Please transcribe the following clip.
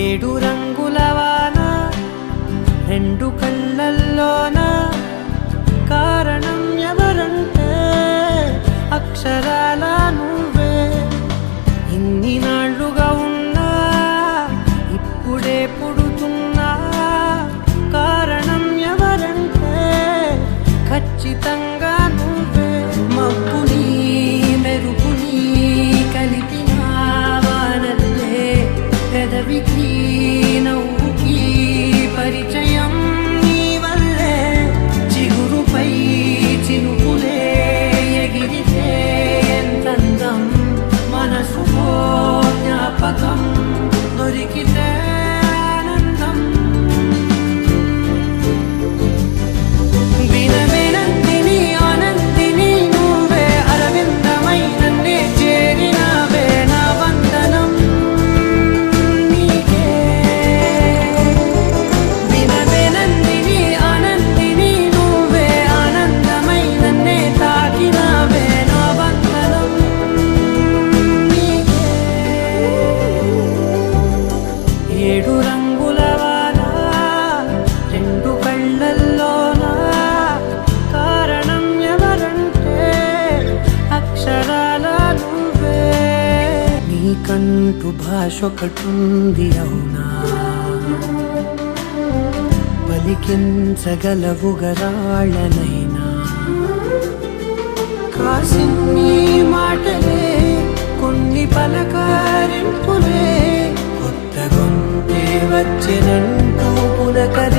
ఏడు రంగుల వాన రెండు కళ్ళల్లోన కారణం ఎవరంటే అక్షరాల నువ్వే. ఇన్ని నాళ్ళుగా ఉన్నా ఇప్పుడే పుడుతున్నా కారణం ఎవరంటే ఖచ్చితంగా నువ్వే. మబ్బుని మెరుపుని కలిపిన వానల్లే పెదవికి నవ్వుకి పరిచయం నీ వల్లే. చిగురుపై చినుకులే ఎగిరితే ఎంతందం మనసులో జ్ఞాపకం దొరికితే ఆనందం. వినవేనందిని ఆనందిని నువ్వే అరవిందమై నన్నే చేరినావే నా వందనం నీకే. వినవేనందిని ఆనందిని నువ్వే ఆనందమై నన్నే తాకినావే నా వందనం నీకే. ఏడు రంగుల వాన రెండు కళ్ళల్లోన కారణం ఎవరంటే అక్షరాల నువ్వే. నీకంటూ భాష ఒకటుంది అవునా, పలికించగలవు గరాళ్ళనైనా. కాసిన్ని మాటలే కొన్ని పలకరింపులే కొత్త గొంతే వచ్చినంటూ పులకరి